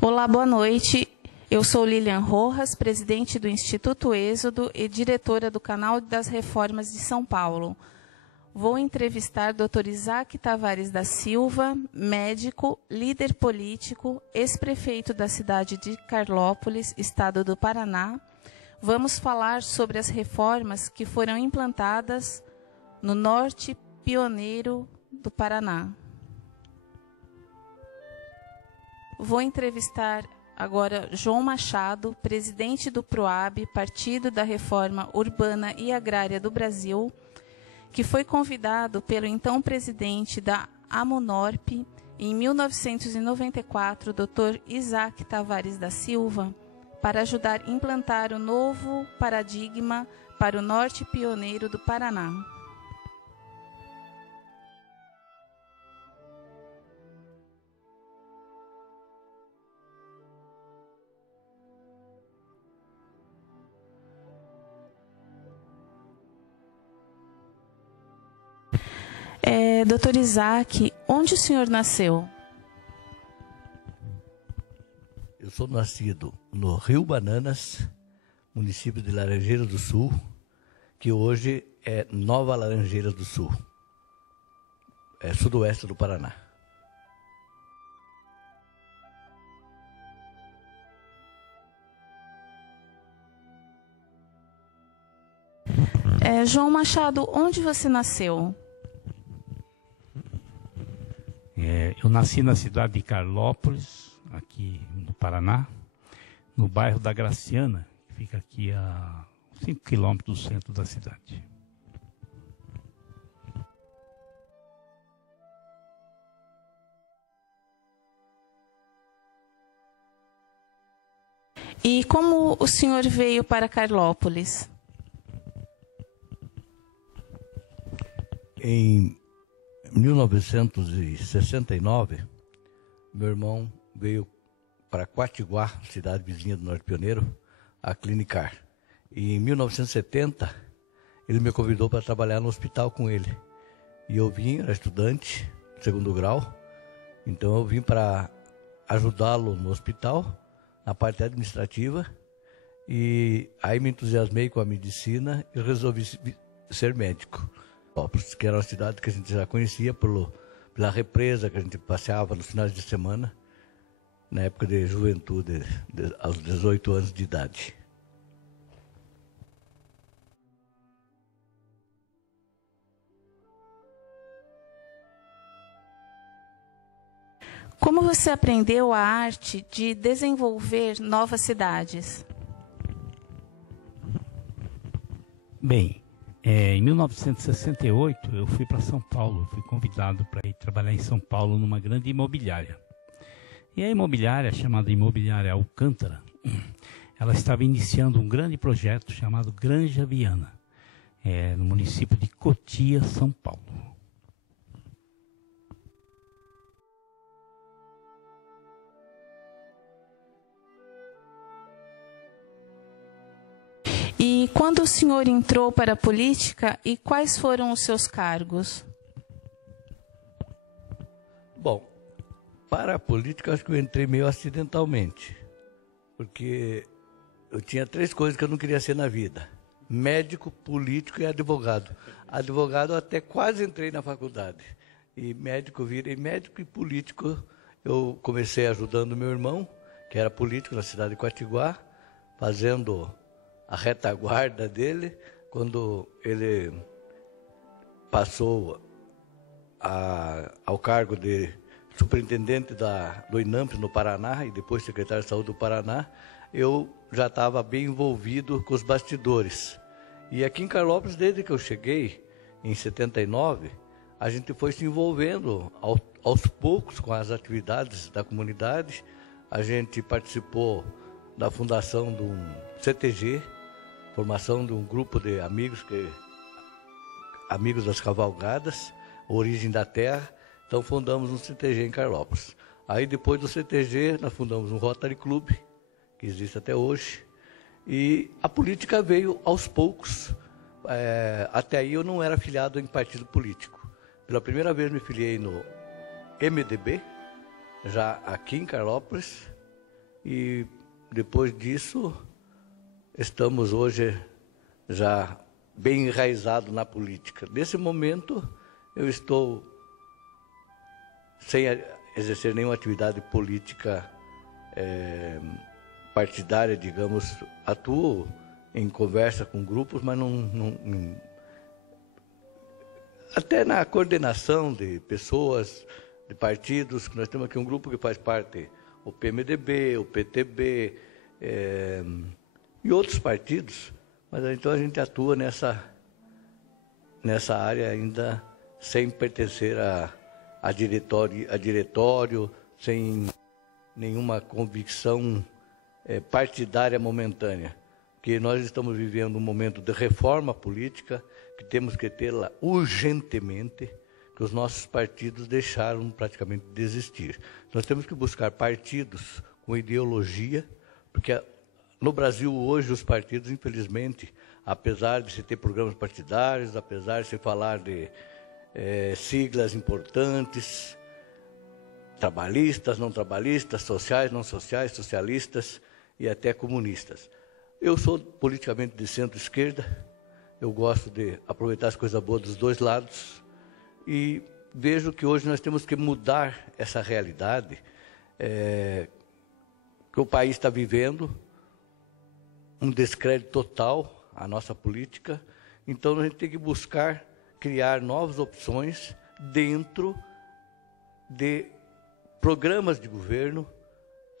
Olá, boa noite. Eu sou Lilian Rojas, presidente do Instituto Êxodo e diretora do Canal das Reformas de São Paulo. Vou entrevistar Dr. Isaac Tavares da Silva, médico, líder político, ex-prefeito da cidade de Carlópolis, estado do Paraná. Vamos falar sobre as reformas que foram implantadas no norte pioneiro do Paraná. Vou entrevistar agora João Machado, presidente do PROAB, Partido da Reforma Urbana e Agrária do Brasil, que foi convidado pelo então presidente da AMUNORP, em 1994, Dr. Isaac Tavares da Silva, para ajudar a implantar o novo paradigma para o norte pioneiro do Paraná. Dr. Isaac, onde o senhor nasceu? Eu sou nascido no Rio Bananas, município de Laranjeiras do Sul, que hoje é Nova Laranjeiras do Sul, é sudoeste do Paraná. João Machado, onde você nasceu? Eu nasci na cidade de Carlópolis, aqui no Paraná, no bairro da Graciana, que fica aqui a 5 quilômetros do centro da cidade. E como o senhor veio para Carlópolis? Em 1969, meu irmão veio para Quatiguá, cidade vizinha do Norte Pioneiro, a clinicar. E em 1970, ele me convidou para trabalhar no hospital com ele. E eu vim, era estudante, segundo grau, então eu vim para ajudá-lo no hospital, na parte administrativa, e aí me entusiasmei com a medicina e resolvi ser médico. Que era uma cidade que a gente já conhecia pela represa que a gente passeava nos finais de semana, na época de juventude, aos 18 anos de idade. Como você aprendeu a arte de desenvolver novas cidades? Bem, em 1968 eu fui para São Paulo, fui convidado para ir trabalhar em São Paulo numa grande imobiliária. E a imobiliária, chamada Imobiliária Alcântara, ela estava iniciando um grande projeto chamado Granja Viana, no município de Cotia, São Paulo. E quando o senhor entrou para a política, e quais foram os seus cargos? Bom, para a política acho que eu entrei meio acidentalmente, porque eu tinha 3 coisas que eu não queria ser na vida: médico, político e advogado. Advogado eu até quase entrei na faculdade, e médico virei médico e político. Eu comecei ajudando meu irmão, que era político na cidade de Quatiguá, fazendo a retaguarda dele, quando ele passou ao cargo de superintendente do INAMPS no Paraná e depois secretário de Saúde do Paraná, eu já estava bem envolvido com os bastidores. E aqui em Carlópolis, desde que eu cheguei, em 79, a gente foi se envolvendo aos poucos com as atividades da comunidade. A gente participou da fundação de um CTG, formação de um grupo de amigos das cavalgadas, Origem da Terra. Então fundamos um CTG em Carlópolis. Aí depois do CTG nós fundamos um Rotary Club, que existe até hoje, e a política veio aos poucos. Até aí eu não era filiado em partido político. Pela primeira vez me filiei no MDB, já aqui em Carlópolis, e depois disso estamos hoje já bem enraizado na política. Nesse momento eu estou sem exercer nenhuma atividade política partidária, digamos. Atuo em conversa com grupos, mas até na coordenação de pessoas, de partidos. Nós temos aqui um grupo que faz parte, o PMDB, o PTB e outros partidos, mas então a gente atua nessa área ainda sem pertencer a diretório, sem nenhuma convicção partidária momentânea, porque nós estamos vivendo um momento de reforma política que temos que tê-la urgentemente, que os nossos partidos deixaram praticamente de existir. Nós temos que buscar partidos com ideologia, porque no Brasil hoje os partidos, infelizmente, apesar de se ter programas partidários, apesar de se falar de siglas importantes, trabalhistas, não trabalhistas, sociais, não sociais, socialistas e até comunistas. Eu sou politicamente de centro-esquerda, eu gosto de aproveitar as coisas boas dos dois lados e vejo que hoje nós temos que mudar essa realidade que o país está vivendo, um descrédito total à nossa política. Então a gente tem que buscar criar novas opções dentro de programas de governo,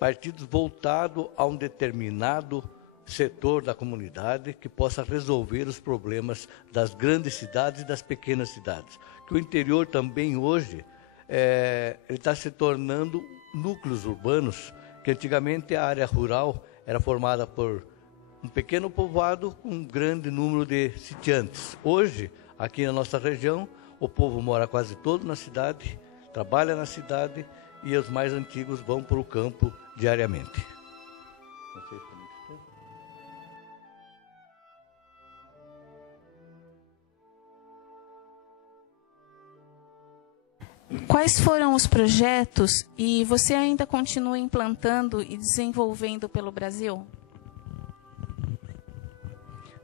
partidos voltados a um determinado setor da comunidade que possa resolver os problemas das grandes cidades e das pequenas cidades. Que o interior também hoje ele está se tornando núcleos urbanos, que antigamente a área rural era formada por um pequeno povoado com um grande número de sitiantes. Hoje, aqui na nossa região, o povo mora quase todo na cidade, trabalha na cidade e os mais antigos vão para o campo diariamente. Não sei como estou. Quais foram os projetos e você ainda continua implantando e desenvolvendo pelo Brasil?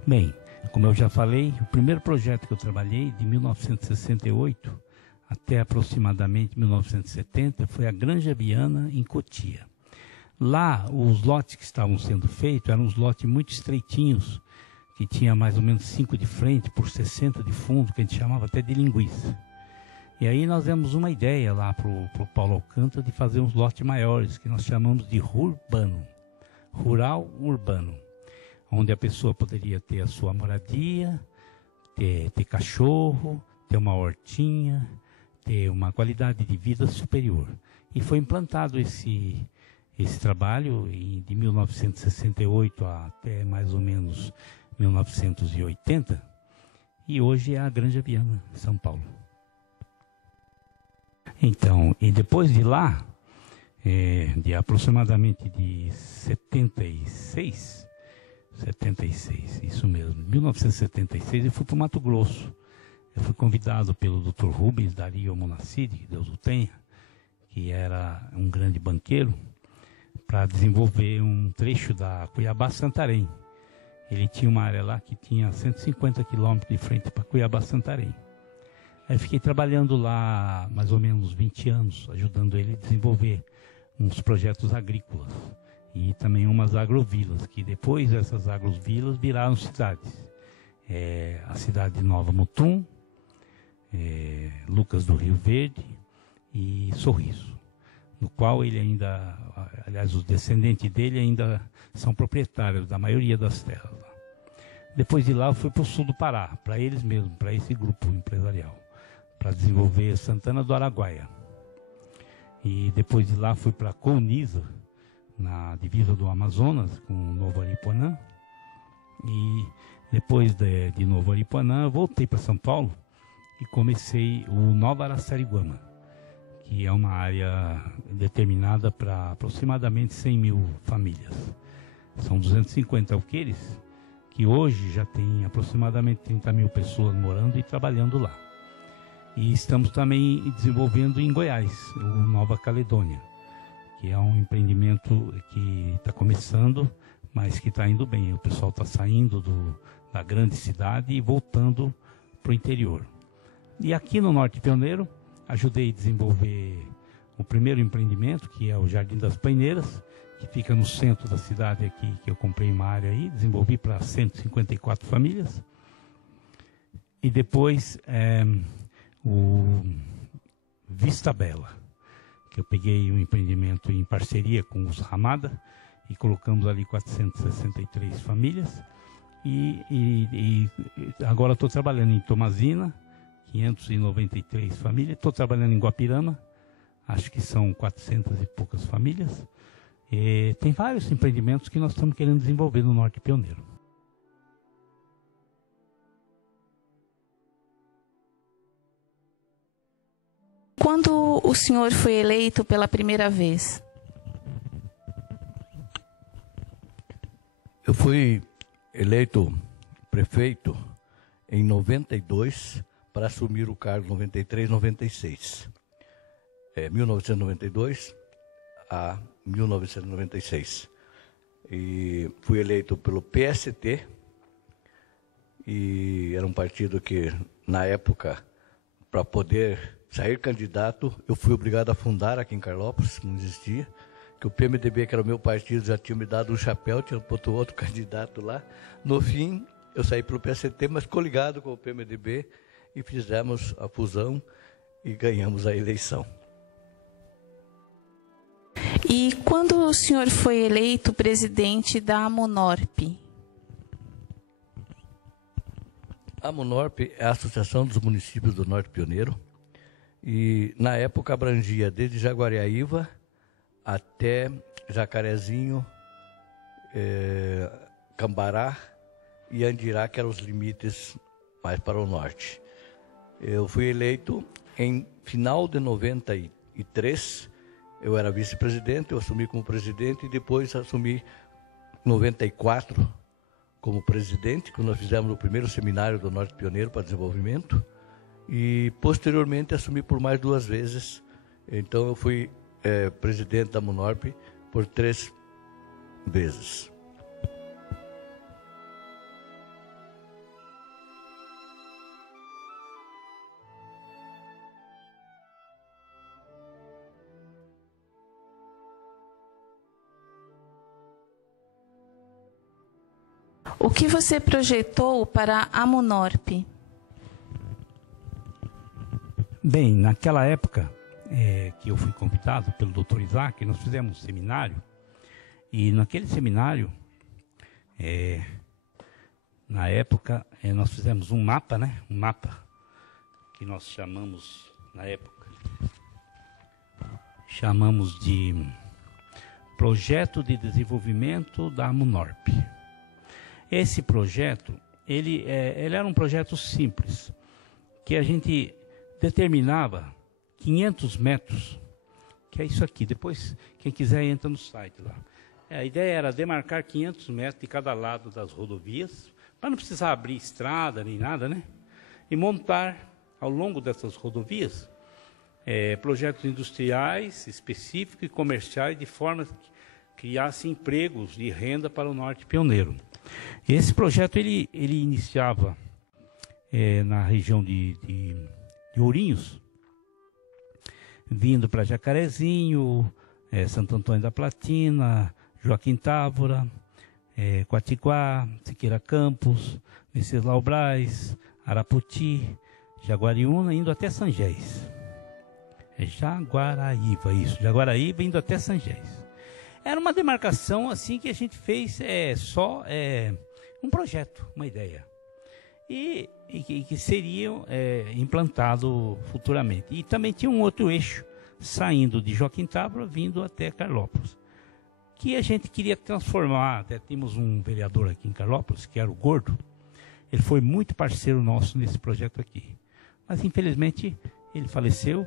Bem, como eu já falei, o primeiro projeto que eu trabalhei, de 1968 até aproximadamente 1970, foi a Granja Viana, em Cotia. Lá, os lotes que estavam sendo feitos eram uns lotes muito estreitinhos, que tinha mais ou menos 5 de frente por 60 de fundo, que a gente chamava até de linguiça. E aí nós demos uma ideia lá para o Paulo Alcântara de fazer uns lotes maiores, que nós chamamos de urbano, rural urbano, onde a pessoa poderia ter a sua moradia, ter cachorro, ter uma hortinha, ter uma qualidade de vida superior. E foi implantado esse trabalho de 1968 até mais ou menos 1980, e hoje é a Granja Viana, São Paulo. Então, e depois de lá, de aproximadamente de 76, isso mesmo, 1976, eu fui para o Mato Grosso. Eu fui convidado pelo Dr. Rubens Dario Monacidi, que Deus o tenha, que era um grande banqueiro, para desenvolver um trecho da Cuiabá-Santarém. Ele tinha uma área lá que tinha 150 quilômetros de frente para Cuiabá-Santarém. Aí fiquei trabalhando lá mais ou menos 20 anos, ajudando ele a desenvolver uns projetos agrícolas e também umas agrovilas, que depois essas agrovilas viraram cidades. A cidade de Nova Mutum, Lucas do Rio Verde e Sorriso, no qual ele ainda, aliás, os descendentes dele ainda são proprietários da maioria das terras. Depois de lá eu fui para o sul do Pará, para eles mesmos, para esse grupo empresarial, para desenvolver Santana do Araguaia. E depois de lá fui para Colniza, na divisa do Amazonas, com Novo Aripuanã. E depois de Novo Aripuanã, voltei para São Paulo e comecei o Nova Araçariguama, que é uma área determinada para aproximadamente 100 mil famílias. São 250 alqueires, que hoje já tem aproximadamente 30 mil pessoas morando e trabalhando lá. E estamos também desenvolvendo em Goiás, o Nova Caledônia, que é um empreendimento que está começando, mas que está indo bem. O pessoal está saindo da grande cidade e voltando para o interior. E aqui no Norte Pioneiro, ajudei a desenvolver o primeiro empreendimento, que é o Jardim das Paineiras, que fica no centro da cidade aqui, que eu comprei uma área aí, desenvolvi para 154 famílias. E depois o Vista Bela, que eu peguei um empreendimento em parceria com os Ramada e colocamos ali 463 famílias. E agora estou trabalhando em Tomazina, 593 famílias. Estou trabalhando em Guapirama, acho que são 400 e poucas famílias. E tem vários empreendimentos que nós estamos querendo desenvolver no Norte Pioneiro. Quando o senhor foi eleito pela primeira vez? Eu fui eleito prefeito em 92 para assumir o cargo em 93, 96. 1992 a 1996. E fui eleito pelo PST, e era um partido que, na época, para poder sair candidato, eu fui obrigado a fundar aqui em Carlópolis, não existia, que o PMDB, que era o meu partido, já tinha me dado um chapéu, tinha botou outro candidato lá. No fim, eu saí pelo PST, mas coligado com o PMDB, e fizemos a fusão e ganhamos a eleição. E quando o senhor foi eleito presidente da AMUNORP? A AMUNORP é a Associação dos Municípios do Norte Pioneiro, e na época abrangia desde Jaguariaíva até Jacarezinho, Cambará e Andirá, que eram os limites mais para o norte. Eu fui eleito em final de 93, eu era vice-presidente, eu assumi como presidente e depois assumi em 94 como presidente, quando nós fizemos o primeiro seminário do Norte Pioneiro para desenvolvimento, e posteriormente assumi por mais 2 vezes. Então eu fui presidente da AMUNORP por 3 vezes. O que você projetou para a AMUNORP? Bem, naquela época que eu fui convidado pelo Dr. Isaac, nós fizemos um seminário, e naquele seminário, na época, nós fizemos um mapa, né? Um mapa que nós chamamos, na época, chamamos de Projeto de Desenvolvimento da AMUNORP. Esse projeto, ele era um projeto simples, que a gente determinava 500 metros, que é isso aqui. Depois, quem quiser, entra no site lá. A ideia era demarcar 500 metros de cada lado das rodovias, para não precisar abrir estrada nem nada, né? E montar, ao longo dessas rodovias, projetos industriais específicos e comerciais, de forma que criasse empregos e renda para o Norte Pioneiro. Esse projeto ele iniciava na região de Ourinhos, vindo para Jacarezinho, Santo Antônio da Platina, Joaquim Távora, Quatiguá, Siqueira Campos, Venceslau Braz, Araputi, Jaguariúna, indo até Sangés. Jaguaraíva, isso, Jaguaraíva indo até Sangés. Era uma demarcação assim que a gente fez um projeto, uma ideia. E que seria implantado futuramente. E também tinha um outro eixo, saindo de Joaquim Távora, vindo até Carlópolis, que a gente queria transformar. Até temos um vereador aqui em Carlópolis, que era o Gordo. Ele foi muito parceiro nosso nesse projeto aqui. Mas, infelizmente, ele faleceu,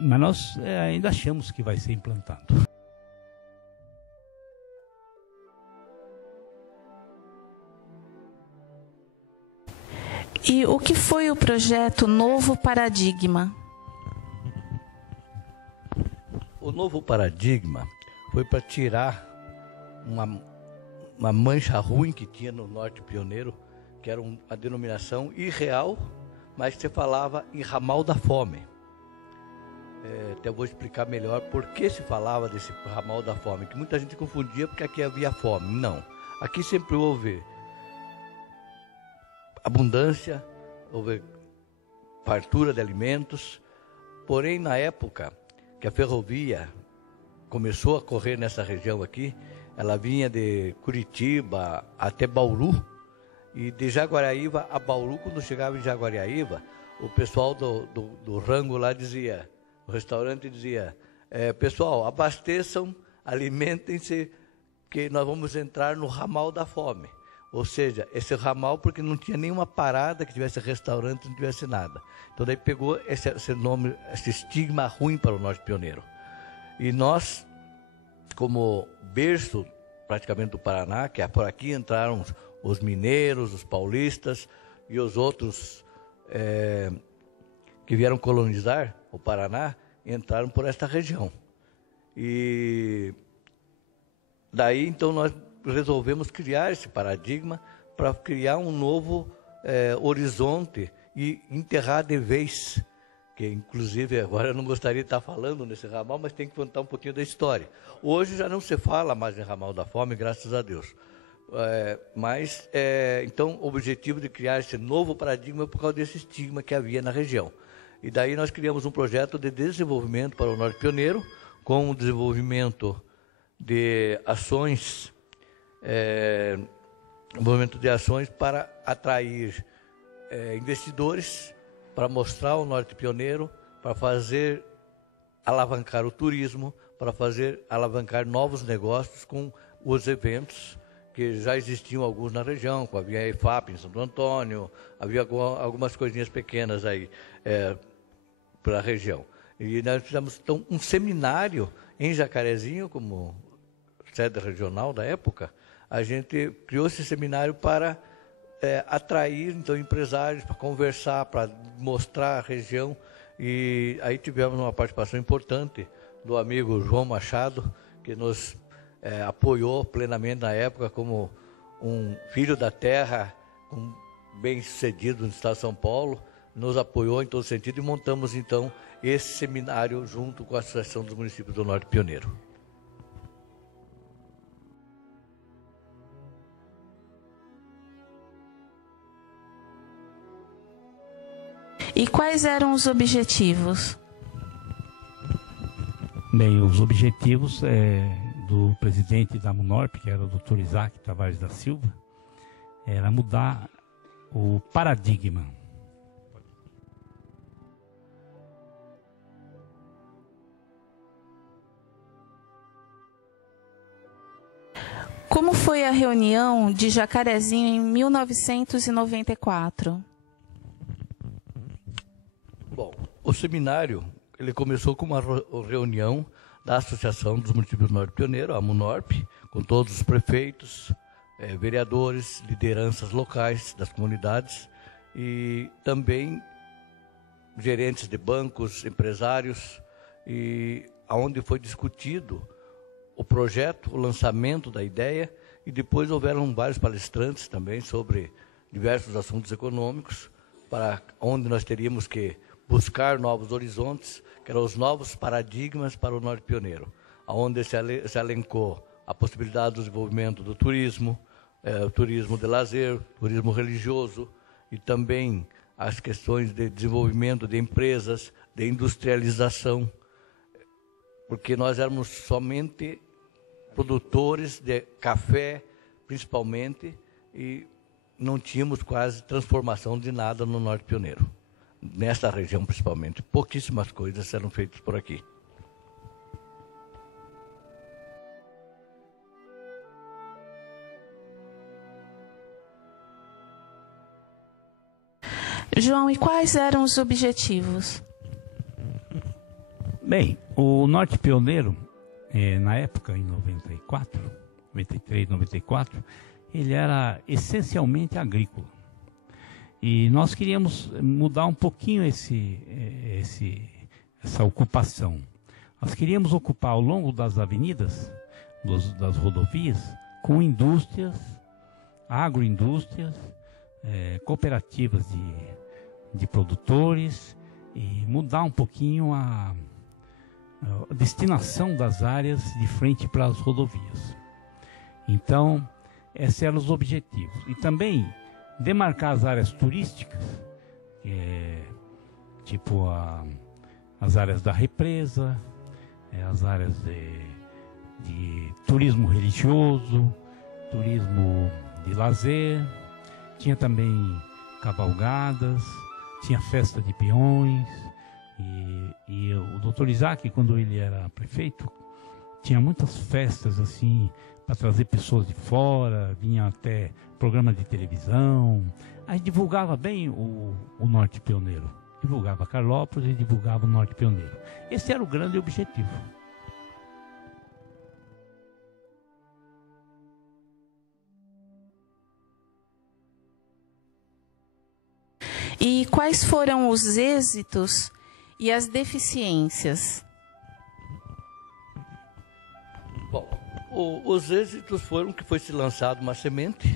mas nós ainda achamos que vai ser implantado. E o que foi o projeto Novo Paradigma? O O novo paradigma foi para tirar uma mancha ruim que tinha no Norte Pioneiro, que era uma denominação irreal, mas você falava em ramal da fome. Até vou explicar melhor por que se falava desse ramal da fome, que muita gente confundia porque aqui havia fome. Não, aqui sempre houve abundância, houve fartura de alimentos, porém na época que a ferrovia começou a correr nessa região aqui, ela vinha de Curitiba até Bauru, e de Jaguariaíva a Bauru. Quando chegava em Jaguariaíva, o pessoal do rango lá dizia, o restaurante dizia, pessoal, abasteçam, alimentem-se, que nós vamos entrar no ramal da fome. Ou seja, esse ramal, porque não tinha nenhuma parada que tivesse restaurante, não tivesse nada. Então daí pegou esse nome, esse estigma ruim para o Norte Pioneiro. E nós, como berço praticamente do Paraná, que por aqui entraram os mineiros, os paulistas e os outros que vieram colonizar o Paraná, entraram por esta região. E daí então nós resolvemos criar esse paradigma para criar um novo horizonte e enterrar de vez, que inclusive agora eu não gostaria de estar falando nesse ramal, mas tem que contar um pouquinho da história. Hoje já não se fala mais em ramal da fome, graças a Deus. Então o objetivo de criar esse novo paradigma é por causa desse estigma que havia na região. E daí nós criamos um projeto de desenvolvimento para o Norte Pioneiro, com o desenvolvimento de ações, para atrair investidores, para mostrar o Norte Pioneiro, para fazer alavancar o turismo, para fazer alavancar novos negócios com os eventos, que já existiam alguns na região, havia a EFAP em Santo Antônio, havia algumas coisinhas pequenas aí para a região. E nós fizemos então um seminário em Jacarezinho, como sede regional da época. A gente criou esse seminário para atrair então empresários, para conversar, para mostrar a região. E aí tivemos uma participação importante do amigo João Machado, que nos apoiou plenamente na época como um filho da terra, bem-sucedido no estado de São Paulo, nos apoiou em todo sentido e montamos então esse seminário junto com a Associação dos Municípios do Norte Pioneiro. E quais eram os objetivos? Bem, os objetivos do presidente da MUNORP, que era o Dr. Isaac Tavares da Silva, era mudar o paradigma. Como foi a reunião de Jacarezinho em 1994? Bom, o seminário ele começou com uma reunião da Associação dos Municípios do Norte Pioneiro, a MUNORP, com todos os prefeitos, vereadores, lideranças locais das comunidades e também gerentes de bancos, empresários, e onde foi discutido o projeto, o lançamento da ideia, e depois houveram vários palestrantes também sobre diversos assuntos econômicos, para onde nós teríamos que buscar novos horizontes, que eram os novos paradigmas para o Norte Pioneiro, onde se elencou a possibilidade do desenvolvimento do turismo, turismo de lazer, turismo religioso, e também as questões de desenvolvimento de empresas, de industrialização, porque nós éramos somente produtores de café, principalmente, e não tínhamos quase transformação de nada no Norte Pioneiro. Nesta região, principalmente. Pouquíssimas coisas eram feitas por aqui. João, e quais eram os objetivos? Bem, o Norte Pioneiro, na época, em 93, 94, ele era essencialmente agrícola. E nós queríamos mudar um pouquinho essa ocupação. Nós queríamos ocupar ao longo das avenidas, das rodovias, com indústrias, agroindústrias, cooperativas de produtores, e mudar um pouquinho a destinação das áreas de frente para as rodovias. Então, esses eram os objetivos. E também demarcar as áreas turísticas, tipo as áreas da represa, as áreas de turismo religioso, turismo de lazer, tinha também cavalgadas, tinha festa de peões, e o doutor Isaac, quando ele era prefeito, tinha muitas festas assim, para trazer pessoas de fora, vinha até programa de televisão, aí divulgava bem o Norte Pioneiro, divulgava Carlópolis e divulgava o Norte Pioneiro. Esse era o grande objetivo. E quais foram os êxitos e as deficiências? Bom, os êxitos foram que foi se lançado uma semente,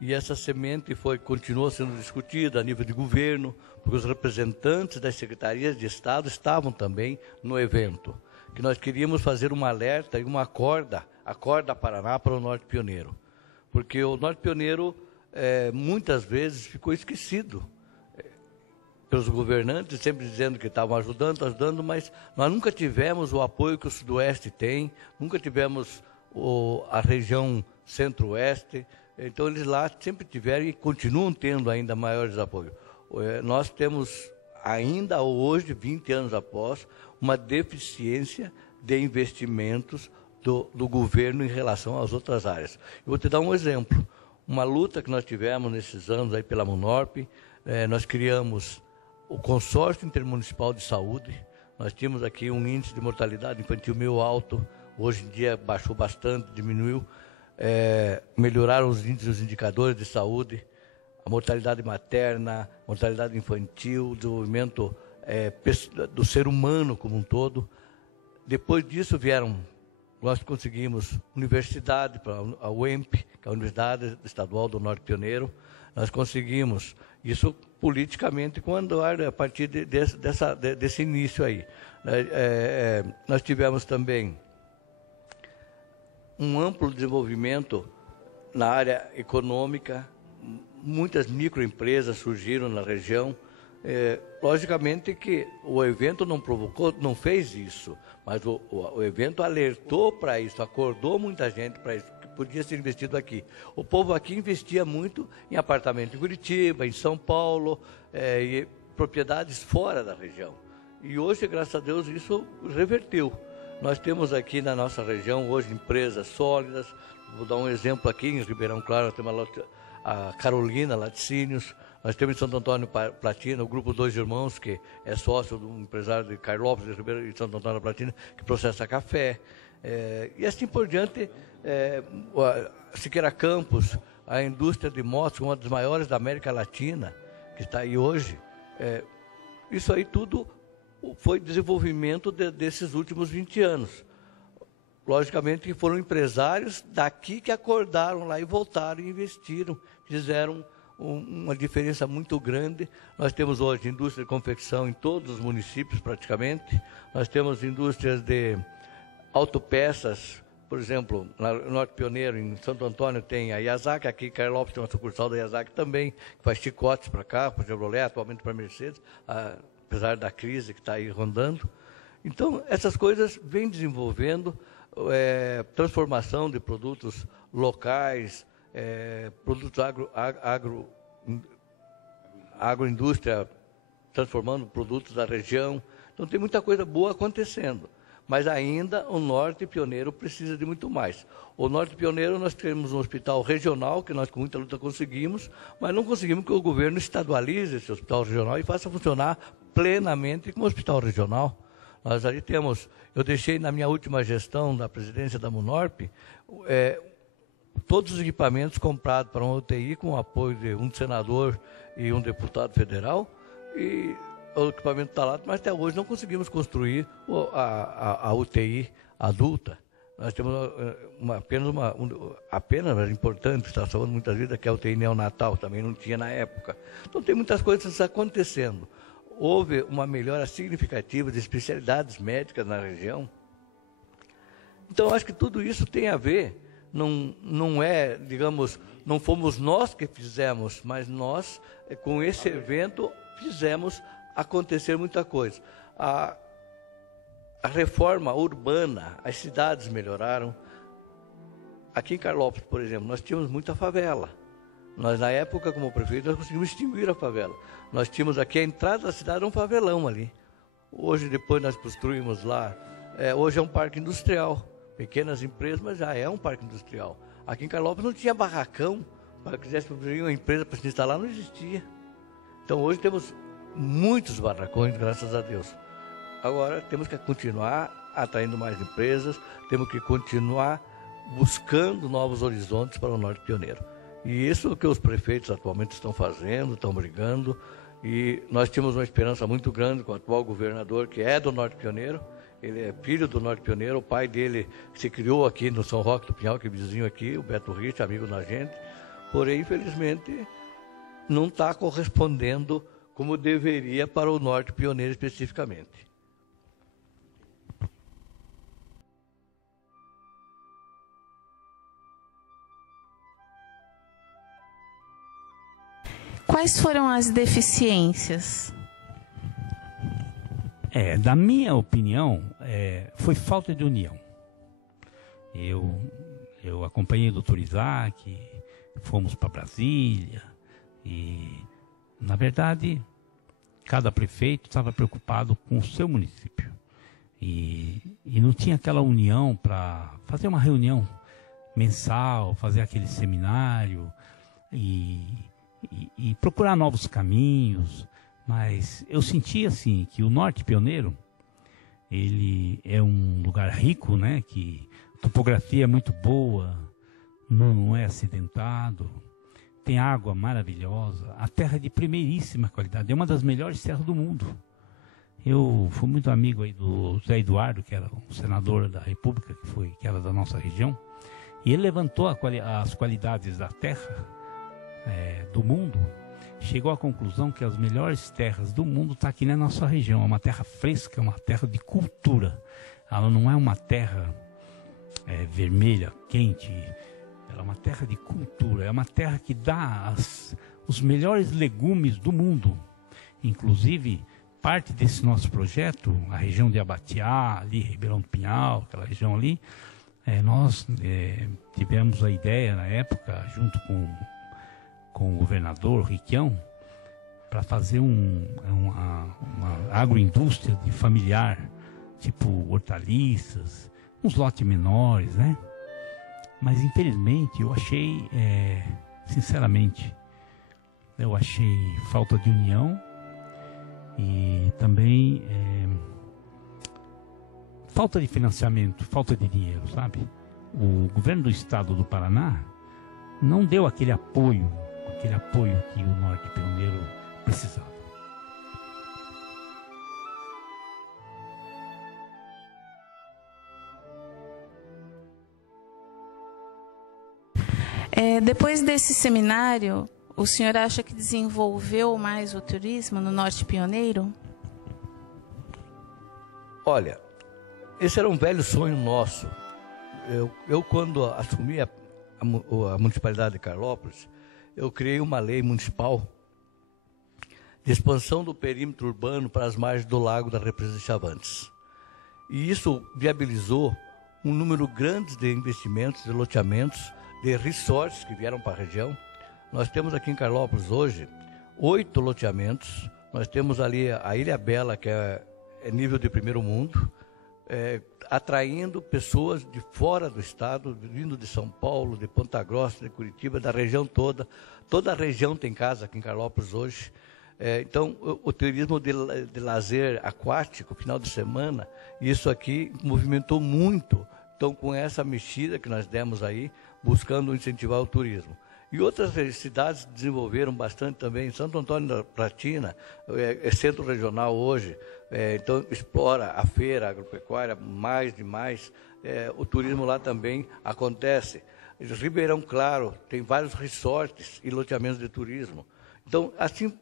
e essa semente continuou sendo discutida a nível de governo, porque os representantes das secretarias de Estado estavam também no evento, que nós queríamos fazer uma alerta e uma corda, a Corda Paraná para o Norte Pioneiro, porque o Norte Pioneiro muitas vezes ficou esquecido pelos governantes, sempre dizendo que estavam ajudando, mas nós nunca tivemos o apoio que o Sudoeste tem, nunca tivemos a região Centro-Oeste, então eles lá sempre tiveram e continuam tendo ainda maiores apoios. Nós temos ainda hoje, 20 anos após, uma deficiência de investimentos do governo em relação às outras áreas. Eu vou te dar um exemplo, uma luta que nós tivemos nesses anos aí pela MUNORP, nós criamos o Consórcio Intermunicipal de Saúde. Nós tínhamos aqui um índice de mortalidade infantil meio alto, hoje em dia baixou bastante, diminuiu, melhoraram os índices, os indicadores de saúde, a mortalidade materna, mortalidade infantil, o desenvolvimento do ser humano como um todo. Depois disso nós conseguimos universidade, para a UEMP, que é a Universidade Estadual do Norte Pioneiro. Nós conseguimos isso politicamente a partir desse início aí. Nós tivemos também um amplo desenvolvimento na área econômica, muitas microempresas surgiram na região. Logicamente que o evento não fez isso, mas o evento alertou para isso, acordou muita gente para isso, que podia ser investido aqui. O povo aqui investia muito em apartamento em Curitiba, em São Paulo, e propriedades fora da região. E hoje, graças a Deus, isso reverteu. Nós temos aqui na nossa região hoje empresas sólidas. Vou dar um exemplo aqui em Ribeirão Claro, temos a Carolina Laticínios. Nós temos em Santo Antônio Platina, o Grupo Dois Irmãos, que é sócio de um empresário de Carlópolis, de Santo Antônio Platina, que processa café. E assim por diante, Siqueira Campos, a indústria de motos, uma das maiores da América Latina, que está aí hoje. Isso aí tudo foi desenvolvimento desses últimos 20 anos. Logicamente que foram empresários daqui que acordaram lá e voltaram e investiram, fizeram uma diferença muito grande. Nós temos hoje indústria de confecção em todos os municípios praticamente. Nós temos indústrias de autopeças, por exemplo, no Norte Pioneiro, em Santo Antônio tem a Yazaki, aqui em Carlópolis tem uma sucursal da Yazaki também, que faz chicotes para cá, para Chevrolet, atualmente para Mercedes, apesar da crise que está aí rondando. Então, essas coisas vêm desenvolvendo, transformação de produtos locais, produtos agroindústria, transformando produtos da região. Então, tem muita coisa boa acontecendo. Mas ainda o Norte Pioneiro precisa de muito mais. O Norte Pioneiro, nós temos um hospital regional, que nós com muita luta conseguimos, mas não conseguimos que o governo estadualize esse hospital regional e faça funcionar plenamente como hospital regional. Nós ali temos, eu deixei na minha última gestão da presidência da MUNORP, todos os equipamentos comprados para uma UTI com o apoio de um senador e um deputado federal, e o equipamento está lá, mas até hoje não conseguimos construir a UTI adulta. Nós temos apenas mas importante, está falando muitas vezes, que é a UTI neonatal, também não tinha na época. Então tem muitas coisas acontecendo. Houve uma melhora significativa de especialidades médicas na região. Então acho que tudo isso tem a ver, não é, digamos, não fomos nós que fizemos, mas nós, com esse evento, fizemos acontecer muita coisa. A reforma urbana, as cidades melhoraram. Aqui em Carlópolis, por exemplo, nós tínhamos muita favela. Nós, na época, como prefeito, nós conseguimos extinguir a favela. Nós tínhamos aqui a entrada da cidade, um favelão ali. Hoje, depois nós construímos lá, hoje é um parque industrial. Pequenas empresas, mas já é um parque industrial. Aqui em Carlópolis não tinha barracão, para que quisesse abrir uma empresa para se instalar, não existia. Então hoje temos muitos barracões, graças a Deus. Agora temos que continuar atraindo mais empresas, temos que continuar buscando novos horizontes para o Norte Pioneiro. E isso é o que os prefeitos atualmente estão fazendo, estão brigando. E nós tínhamos uma esperança muito grande com o atual governador, que é do Norte Pioneiro. Ele é filho do Norte Pioneiro, o pai dele se criou aqui no São Roque do Pinhal, que é vizinho aqui, o Beto Rich, amigo da gente. Porém, infelizmente, não está correspondendo como deveria para o Norte Pioneiro especificamente. Quais foram as deficiências? Da minha opinião, foi falta de união. Eu acompanhei o doutor Isaac, fomos para Brasília e, na verdade, cada prefeito estava preocupado com o seu município. E não tinha aquela união para fazer uma reunião mensal, fazer aquele seminário e procurar novos caminhos. Mas eu senti assim que o Norte Pioneiro, ele é um lugar rico, né? Que a topografia é muito boa, não é acidentado, tem água maravilhosa, a terra é de primeiríssima qualidade, é uma das melhores terras do mundo. Eu fui muito amigo aí do Zé Eduardo, que era um senador da República, que era da nossa região, e ele levantou as qualidades da terra do mundo. Chegou à conclusão que as melhores terras do mundo estão aqui na nossa região. É uma terra fresca, uma terra de cultura. Ela não é uma terra vermelha, quente. Ela é uma terra de cultura. É uma terra que dá os melhores legumes do mundo. Inclusive, parte desse nosso projeto, a região de Abatiá, ali, Ribeirão do Pinhal, aquela região ali, nós tivemos a ideia na época, junto com o governador Riquião, para fazer uma agroindústria de familiar, tipo hortaliças, uns lotes menores, né? Mas infelizmente eu achei, sinceramente, eu achei falta de união e também falta de financiamento, falta de dinheiro, sabe? O governo do estado do Paraná não deu aquele apoio que o Norte Pioneiro precisava. Depois desse seminário, o senhor acha que desenvolveu mais o turismo no Norte Pioneiro? Olha, esse era um velho sonho nosso. Eu quando assumi a municipalidade de Carlópolis, eu criei uma lei municipal de expansão do perímetro urbano para as margens do lago da Represa de Chavantes. E isso viabilizou um número grande de investimentos, de loteamentos, de resorts que vieram para a região. Nós temos aqui em Carlópolis hoje 8 loteamentos. Nós temos ali a Ilha Bela, que é nível de primeiro mundo, atraindo pessoas de fora do estado, vindo de São Paulo, de Ponta Grossa, de Curitiba, da região toda. Toda a região tem casa aqui em Carlópolis hoje. Então, o turismo de lazer aquático, final de semana, isso aqui movimentou muito. Então, com essa mexida que nós demos aí, buscando incentivar o turismo. E outras cidades desenvolveram bastante também. Santo Antônio da Platina é centro regional hoje, então explora a feira agropecuária mais e mais. O turismo lá também acontece. Ribeirão Claro tem vários resorts e loteamentos de turismo. Então, assim,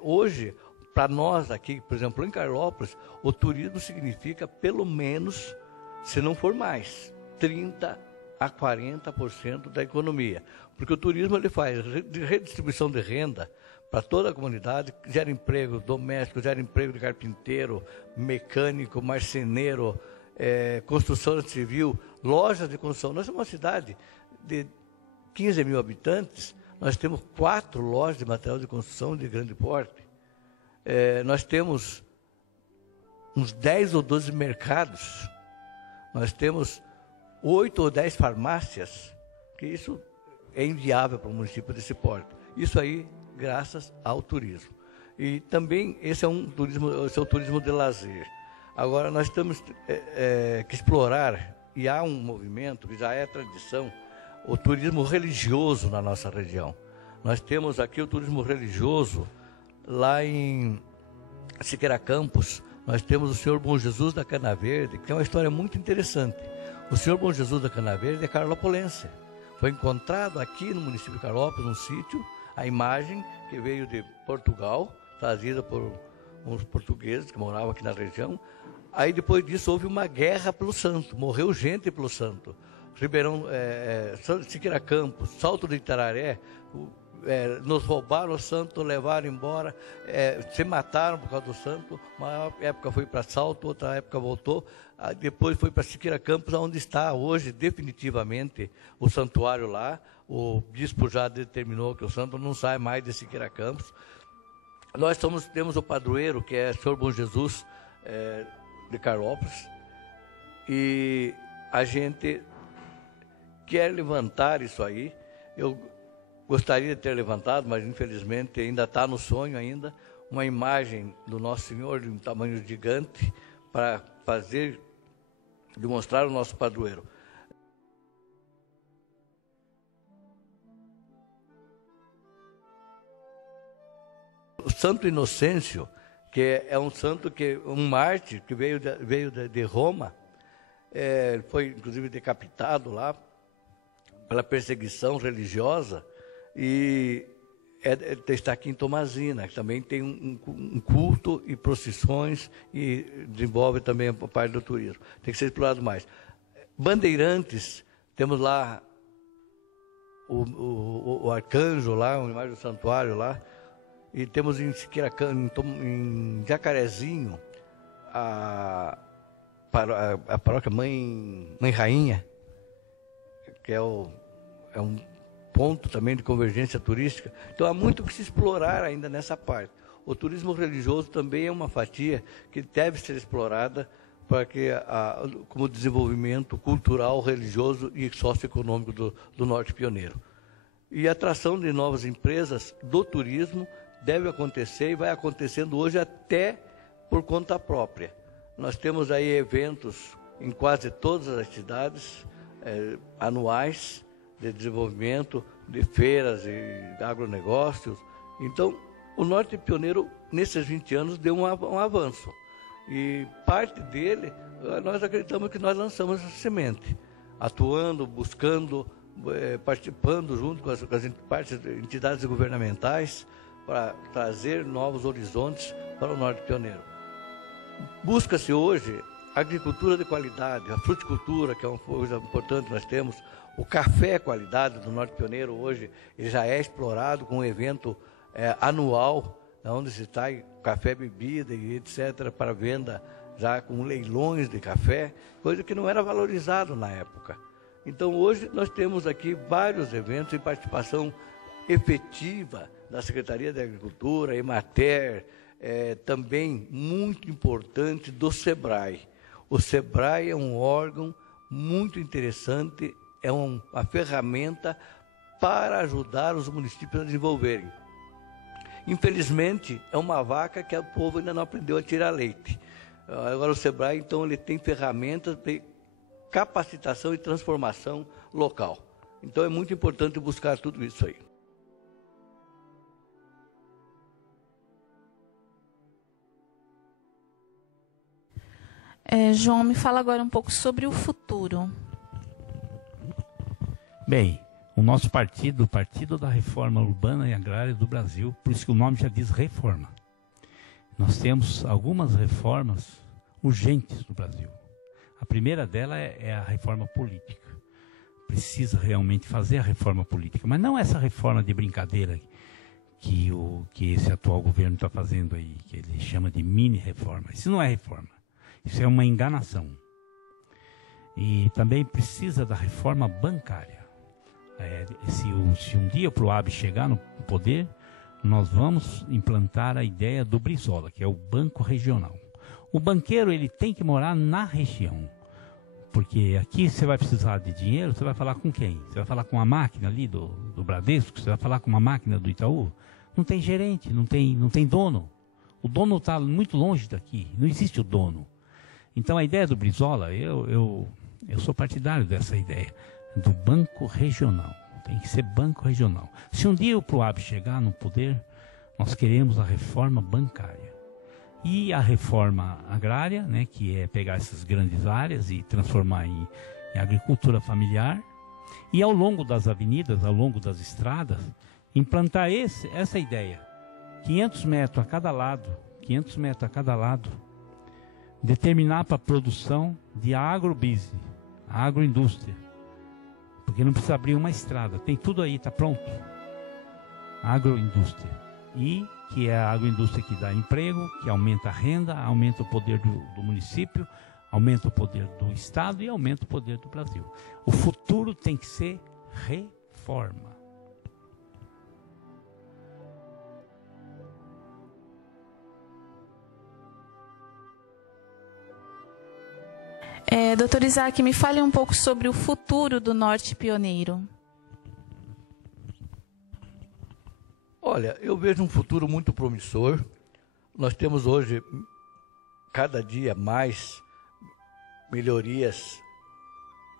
hoje, para nós aqui, por exemplo, em Carlópolis, o turismo significa pelo menos, se não for mais, 30% a 40% da economia. Porque o turismo ele faz redistribuição de renda para toda a comunidade, gera emprego doméstico, gera emprego de carpinteiro, mecânico, marceneiro, construção civil, lojas de construção. Nós somos uma cidade de 15 mil habitantes, nós temos 4 lojas de material de construção de grande porte. Nós temos uns 10 ou 12 mercados, nós temos 8 ou 10 farmácias, que isso é inviável para um município desse porte. Isso aí, graças ao turismo. E também esse é o turismo de lazer. Agora, nós temos que explorar, e há um movimento que já é tradição, o turismo religioso na nossa região. Nós temos aqui o turismo religioso, lá em Siqueira Campos, nós temos o Senhor Bom Jesus da Cana Verde, que é uma história muito interessante. O Senhor Bom Jesus da Cana Verde é carlopolense. Foi encontrado aqui no município de Carlópolis, num sítio, a imagem que veio de Portugal, trazida por uns portugueses que moravam aqui na região. Aí depois disso houve uma guerra pelo santo, morreu gente pelo santo. Ribeirão, Siqueira Campos, Salto do Itararé, nos roubaram o santo, levaram embora, se mataram por causa do santo. Uma época foi para Salto, outra época voltou, depois foi para Siqueira Campos, onde está hoje definitivamente o santuário lá. O bispo já determinou que o santo não sai mais de Siqueira Campos. Nós temos o padroeiro, que é o Senhor Bom Jesus de Carlópolis, e a gente quer levantar isso aí. Eu gostaria de ter levantado, mas infelizmente ainda está no sonho ainda, uma imagem do Nosso Senhor de um tamanho gigante para demonstrar o nosso padroeiro. O Santo Inocêncio, que é um santo, um mártir que veio de Roma, foi inclusive decapitado lá pela perseguição religiosa, e está aqui em Tomazina, que também tem um culto e procissões, e desenvolve também a parte do turismo. Tem que ser explorado mais. Bandeirantes, temos lá o arcanjo lá, a imagem do santuário lá, e temos em Jacarezinho a paróquia Mãe Rainha, que é um ponto também de convergência turística. Então há muito que se explorar ainda nessa parte. O turismo religioso também é uma fatia que deve ser explorada para que como desenvolvimento cultural, religioso e socioeconômico do Norte Pioneiro. E a atração de novas empresas do turismo deve acontecer e vai acontecendo hoje até por conta própria. Nós temos aí eventos em quase todas as cidades anuais de desenvolvimento, de feiras e de agronegócios. Então, o Norte Pioneiro, nesses 20 anos, deu um avanço. E parte dele, nós acreditamos que nós lançamos essa semente, atuando, buscando, participando junto com as entidades governamentais para trazer novos horizontes para o Norte Pioneiro. Busca-se hoje agricultura de qualidade, a fruticultura, que é uma coisa importante que nós temos, o café qualidade do Norte Pioneiro hoje ele já é explorado com um evento anual, onde se traz café, bebida e etc. para venda, já com leilões de café, coisa que não era valorizado na época. Então hoje nós temos aqui vários eventos em participação efetiva da Secretaria de Agricultura, Emater, também muito importante do SEBRAE. O SEBRAE é um órgão muito interessante, é uma ferramenta para ajudar os municípios a desenvolverem. Infelizmente, é uma vaca que o povo ainda não aprendeu a tirar leite. Agora o SEBRAE, então, ele tem ferramentas de capacitação e transformação local. Então é muito importante buscar tudo isso aí. João, me fala agora um pouco sobre o futuro. Bem, o nosso partido, o Partido da Reforma Urbana e Agrária do Brasil, por isso que o nome já diz reforma. Nós temos algumas reformas urgentes no Brasil. A primeira dela é a reforma política. Precisa realmente fazer a reforma política, mas não essa reforma de brincadeira que esse atual governo está fazendo aí, que ele chama de mini-reforma. Isso não é reforma, isso é uma enganação. E também precisa da reforma bancária. Se um dia o PROAB chegar no poder, nós vamos implantar a ideia do Brizola, que é o Banco Regional. O banqueiro ele tem que morar na região, porque aqui você vai precisar de dinheiro, você vai falar com quem? Você vai falar com a máquina ali do Bradesco? Você vai falar com uma máquina do Itaú? Não tem gerente, não tem dono. O dono está muito longe daqui, não existe o dono. Então a ideia do Brizola, eu sou partidário dessa ideia, do Banco Regional. Tem que ser Banco Regional. Se um dia o PROAB chegar no poder, nós queremos a reforma bancária. E a reforma agrária, né, que é pegar essas grandes áreas e transformar em agricultura familiar. E ao longo das avenidas, ao longo das estradas, implantar essa ideia. 500 metros a cada lado, determinar para a produção de agrobusiness, agroindústria. Porque não precisa abrir uma estrada, tem tudo aí, está pronto. Agroindústria. E que é a agroindústria que dá emprego, que aumenta a renda, aumenta o poder do município, aumenta o poder do Estado e aumenta o poder do Brasil. O futuro tem que ser reforma. Doutor Isaac, me fale um pouco sobre o futuro do Norte Pioneiro. Olha, eu vejo um futuro muito promissor. Nós temos hoje, cada dia mais, melhorias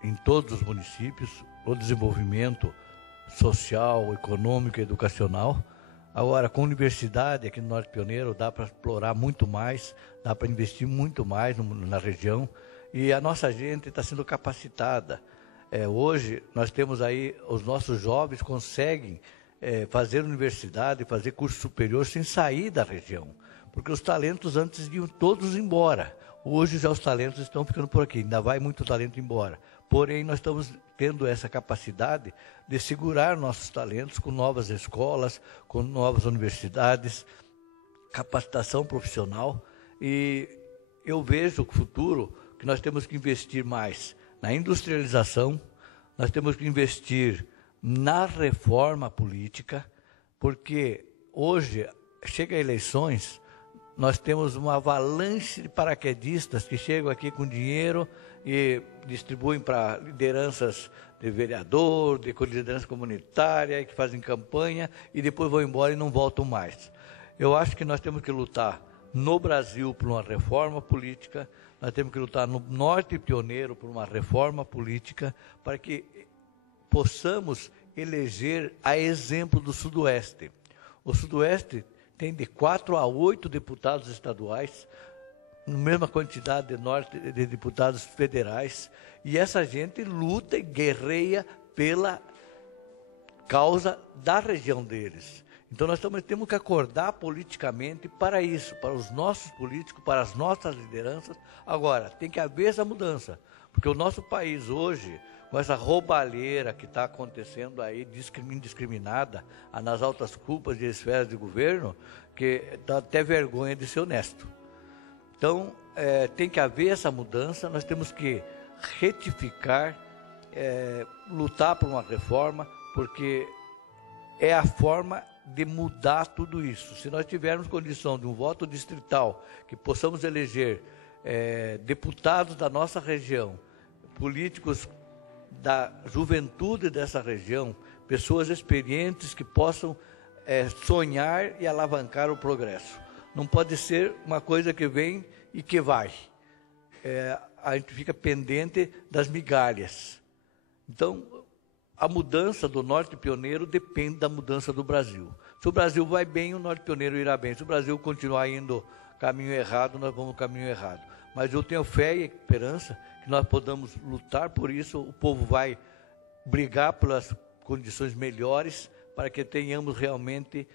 em todos os municípios, o desenvolvimento social, econômico e educacional. Agora, com a universidade aqui no Norte Pioneiro, dá para explorar muito mais, dá para investir muito mais na região. E a nossa gente está sendo capacitada. Hoje, nós temos aí, os nossos jovens conseguem fazer universidade, fazer curso superior sem sair da região. Porque os talentos antes iam todos embora. Hoje já os talentos estão ficando por aqui, ainda vai muito talento embora. Porém, nós estamos tendo essa capacidade de segurar nossos talentos com novas escolas, com novas universidades, capacitação profissional. E eu vejo o futuro que nós temos que investir mais na industrialização, nós temos que investir na reforma política, porque hoje, chega a eleições, nós temos uma avalanche de paraquedistas que chegam aqui com dinheiro e distribuem para lideranças de vereador, de liderança comunitária, que fazem campanha e depois vão embora e não voltam mais. Eu acho que nós temos que lutar no Brasil por uma reforma política, nós temos que lutar no Norte Pioneiro por uma reforma política para que possamos eleger a exemplo do Sudoeste. O Sudoeste tem de 4 a 8 deputados estaduais, na mesma quantidade de deputados federais, e essa gente luta e guerreia pela causa da região deles. Então nós temos que acordar politicamente para isso, para os nossos políticos, para as nossas lideranças. Agora, tem que haver essa mudança, porque o nosso país hoje, com essa roubalheira que está acontecendo aí, indiscriminada, nas altas cúpulas de esferas de governo, que dá até vergonha de ser honesto. Então, tem que haver essa mudança, nós temos que retificar, lutar por uma reforma, porque é a forma de mudar tudo isso. Se nós tivermos condição de um voto distrital, que possamos eleger deputados da nossa região, políticos da juventude dessa região, pessoas experientes que possam sonhar e alavancar o progresso. Não pode ser uma coisa que vem e que vai. A gente fica pendente das migalhas. Então, a mudança do Norte Pioneiro depende da mudança do Brasil. Se o Brasil vai bem, o Norte Pioneiro irá bem. Se o Brasil continuar indo caminho errado, nós vamos no caminho errado. Mas eu tenho fé e esperança que nós podamos lutar por isso. O povo vai brigar pelas condições melhores para que tenhamos realmente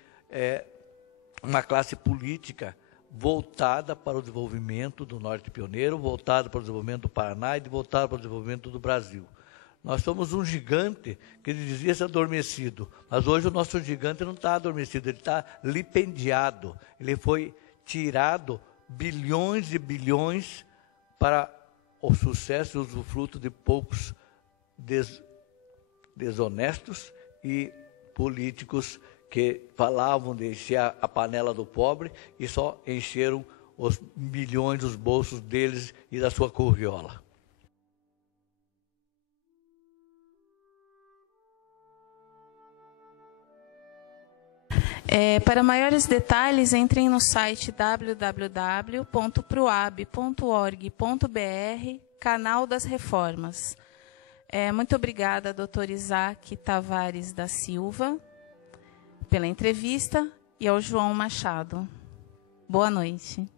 uma classe política voltada para o desenvolvimento do Norte Pioneiro, voltada para o desenvolvimento do Paraná e voltada para o desenvolvimento do Brasil. Nós somos um gigante que dizia ser adormecido, mas hoje o nosso gigante não está adormecido, ele está lipendiado. Ele foi tirado bilhões e bilhões para o sucesso e o usufruto de poucos desonestos e políticos que falavam de encher a panela do pobre e só encheram os milhões dos bolsos deles e da sua curriola. Para maiores detalhes, entrem no site www.proab.org.br, Canal das Reformas. Muito obrigada, doutor Isaac Tavares da Silva, pela entrevista, e ao João Machado. Boa noite.